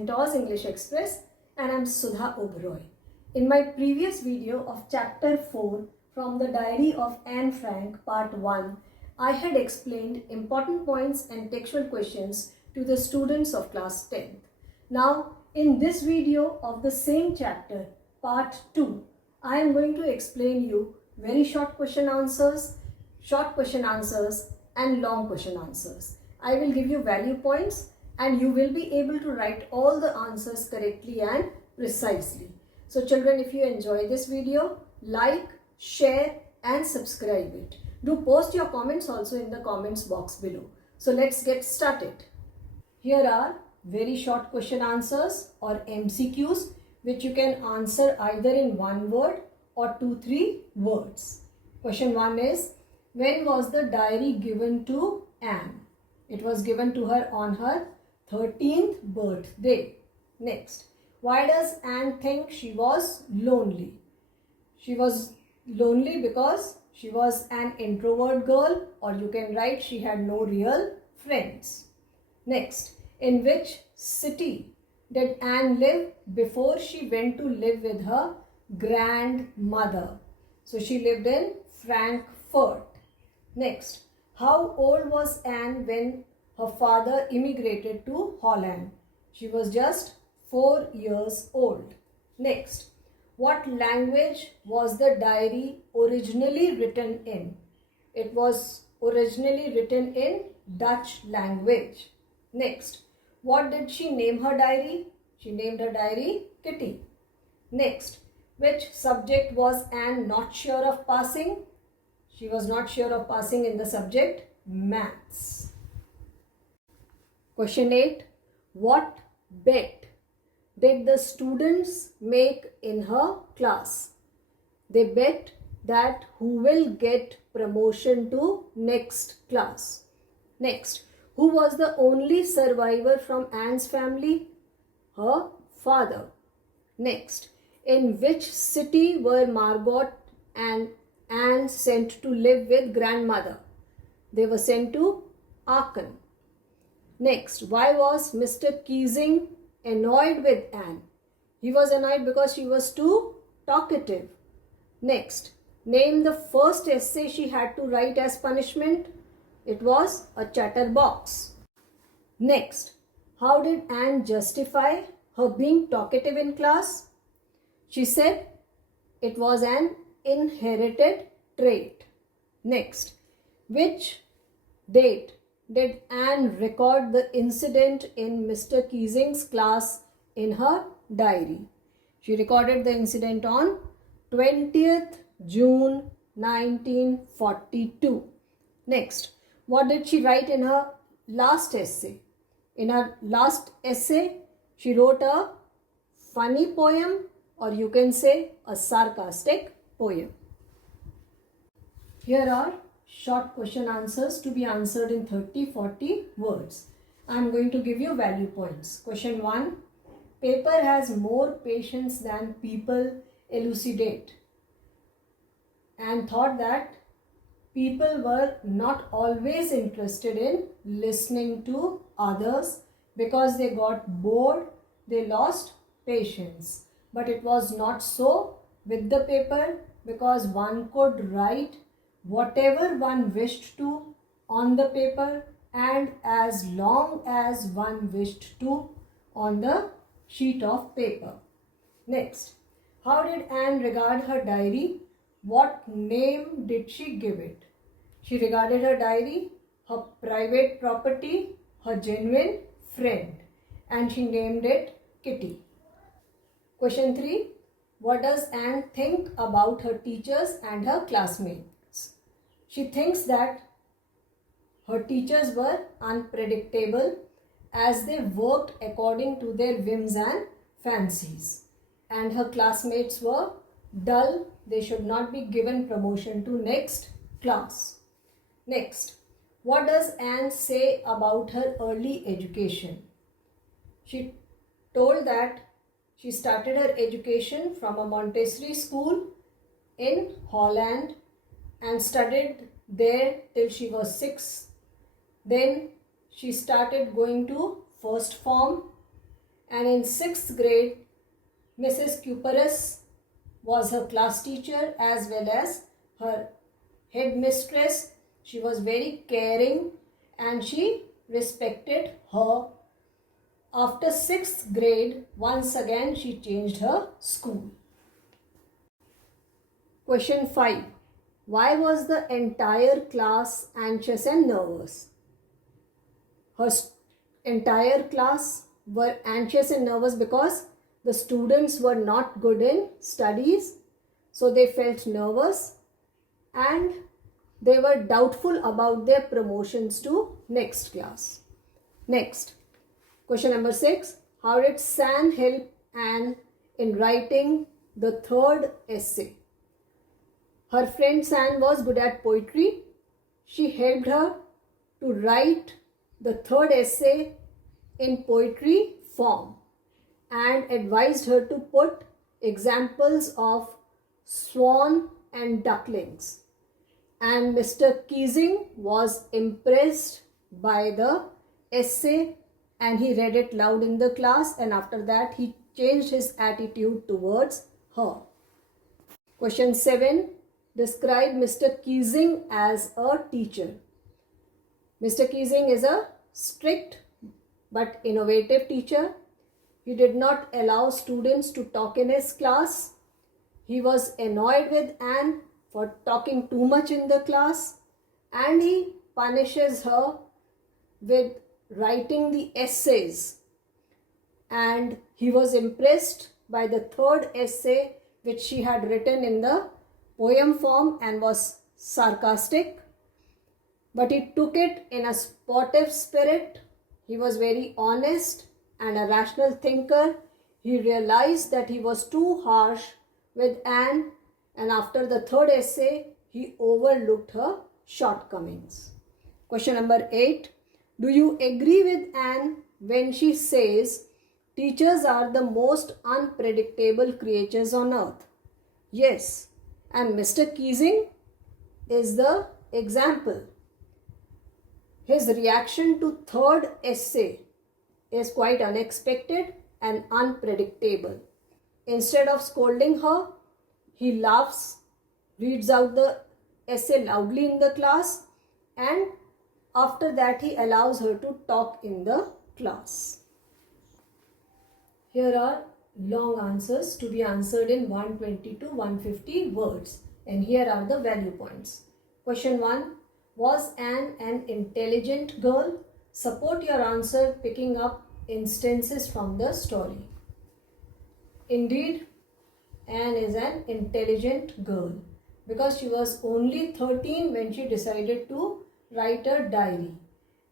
Mentor's English Express, and I'm Sudha Oberoi. In my previous video of Chapter 4 from the Diary of Anne Frank, Part 1, I had explained important points and textual questions to the students of Class 10. Now, in this video of the same chapter, Part 2, I am going to explain you very short question answers, and long question answers. I will give you value points and you will be able to write all the answers correctly and precisely. So children, if you enjoy this video, like, share and subscribe it. Do post your comments also in the comments box below. So let's get started. Here are very short question answers or MCQs which you can answer either in one word or 2-3 words. Question 1 is, when was the diary given to Anne? It was given to her on her 13th birthday. Next, why does Anne think she was lonely? She was lonely because she was an introvert girl, or you can write she had no real friends. Next, in which city did Anne live before she went to live with her grandmother? So she lived in Frankfurt. Next, how old was Anne when her father immigrated to Holland? She was just 4 years old. Next, what language was the diary originally written in? It was originally written in Dutch language. Next, what did she name her diary? She named her diary Kitty. Next, which subject was Anne not sure of passing? She was not sure of passing in the subject Maths. Question 8. What bet did the students make in her class? They bet that who will get promotion to next class. Next, who was the only survivor from Anne's family? Her father. Next, in which city were Margot and Anne sent to live with grandmother? They were sent to Aachen. Next, why was Mr. Keesing annoyed with Anne? He was annoyed because she was too talkative. Next, name the first essay she had to write as punishment. It was a chatterbox. Next, how did Anne justify her being talkative in class? She said it was an inherited trait. Next, which date did Anne record the incident in Mr. Keesing's class in her diary? She recorded the incident on 20th June 1942. Next, what did she write in her last essay? In her last essay, she wrote a funny poem, or you can say a sarcastic poem. Here are short question answers to be answered in 30-40 words. I am going to give you value points. Question 1. Paper has more patience than people elucidate. And thought that people were not always interested in listening to others because they got bored, they lost patience. But it was not so with the paper, because one could write whatever one wished to on the paper and as long as one wished to on the sheet of paper. Next, how did Anne regard her diary? What name did she give it? She regarded her diary her private property, her genuine friend, and she named it Kitty. Question 3. What does Anne think about her teachers and her classmates? She thinks that her teachers were unpredictable as they worked according to their whims and fancies, and her classmates were dull. They should not be given promotion to next class. Next, what does Anne say about her early education? She told that she started her education from a Montessori school in Holland and studied there till she was 6. Then she started going to first form and in 6th grade, Mrs. Cuperus was her class teacher as well as her headmistress. She was very caring and she respected her. After 6th grade, once again she changed her school. Question 5. Why was the entire class anxious and nervous? Her entire class were anxious and nervous because the students were not good in studies, so they felt nervous and they were doubtful about their promotions to next class. Next, question number 6. How did San help Anne in writing the 3rd essay? Her friend San was good at poetry. She helped her to write the 3rd essay in poetry form and advised her to put examples of swan and ducklings. And Mr. Keesing was impressed by the essay and he read it loud in the class, and after that he changed his attitude towards her. Question 7. Describe Mr. Keesing as a teacher. Mr. Keesing is a strict but innovative teacher. He did not allow students to talk in his class. He was annoyed with Anne for talking too much in the class, and he punishes her with writing the essays. And he was impressed by the 3rd essay which she had written in the poem form and was sarcastic, but he took it in a sportive spirit. He was very honest and a rational thinker. He realized that he was too harsh with Anne, and after the 3rd essay, he overlooked her shortcomings. Question number 8. Do you agree with Anne when she says teachers are the most unpredictable creatures on earth? Yes. And Mr. Keesing is the example. His reaction to 3rd essay is quite unexpected and unpredictable. Instead of scolding her, he laughs, reads out the essay loudly in the class, and after that he allows her to talk in the class. Here are long answers to be answered in 120 to 150 words, and here are the value points. Question 1. Was Anne an intelligent girl? Support your answer picking up instances from the story. Indeed, Anne is an intelligent girl because she was only 13 when she decided to write a diary,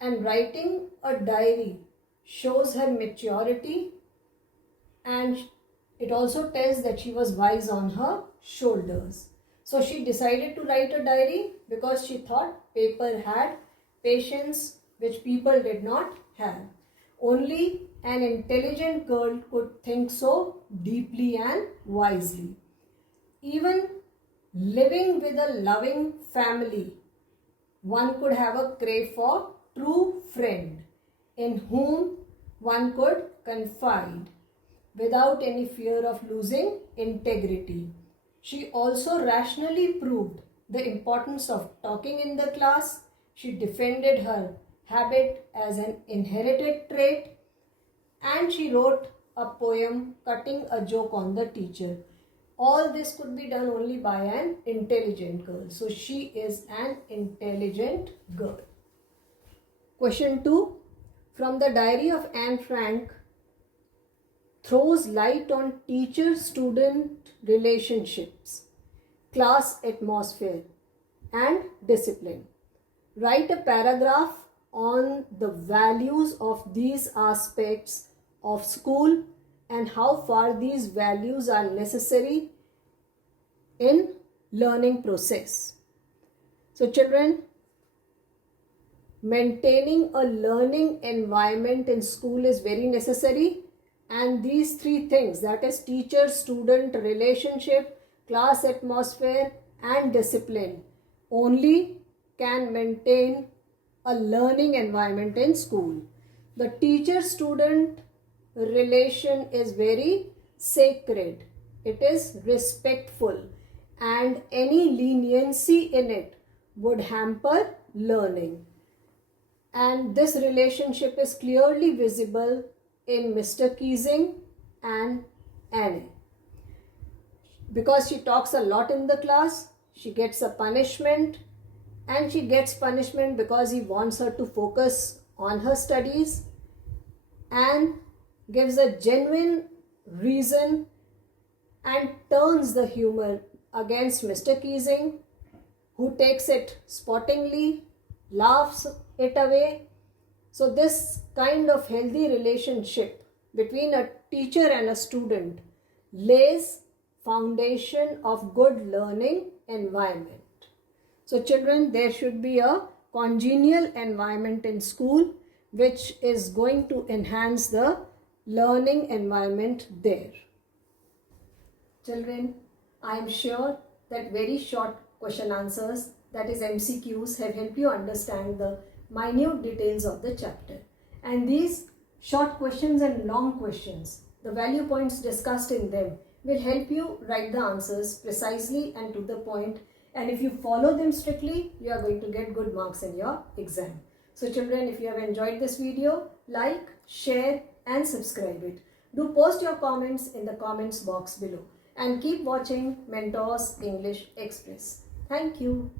and writing a diary shows her maturity, and it also tells that she was wise on her shoulders. So she decided to write a diary because she thought paper had patience which people did not have. Only an intelligent girl could think so deeply and wisely. Even living with a loving family, one could have a crave for true friend in whom one could confide without any fear of losing integrity. She also rationally proved the importance of talking in the class. She defended her habit as an inherited trait, and she wrote a poem cutting a joke on the teacher. All this could be done only by an intelligent girl. So she is an intelligent girl. Question 2. From the diary of Anne Frank throws light on teacher-student relationships, class atmosphere, and discipline. Write a paragraph on the values of these aspects of school and how far these values are necessary in learning process. So children, maintaining a learning environment in school is very necessary, and these three things, that is teacher-student relationship, class atmosphere, and discipline, only can maintain a learning environment in school. The teacher-student relation is very sacred. It is respectful, and any leniency in it would hamper learning. And this relationship is clearly visible in Mr. Keesing and Annie. Because she talks a lot in the class, she gets a punishment, and she gets punishment because he wants her to focus on her studies, and gives a genuine reason and turns the humor against Mr. Keesing, who takes it sportingly, laughs it away. So this kind of healthy relationship between a teacher and a student lays foundation of good learning environment. So children, there should be a congenial environment in school which is going to enhance the learning environment there. Children, I am sure that very short question answers, that is MCQs, have helped you understand the minute details of the chapter. And these short questions and long questions, the value points discussed in them, will help you write the answers precisely and to the point. And if you follow them strictly, you are going to get good marks in your exam. So children, if you have enjoyed this video, like, share and subscribe it. Do post your comments in the comments box below. And keep watching Mentors English Express. Thank you.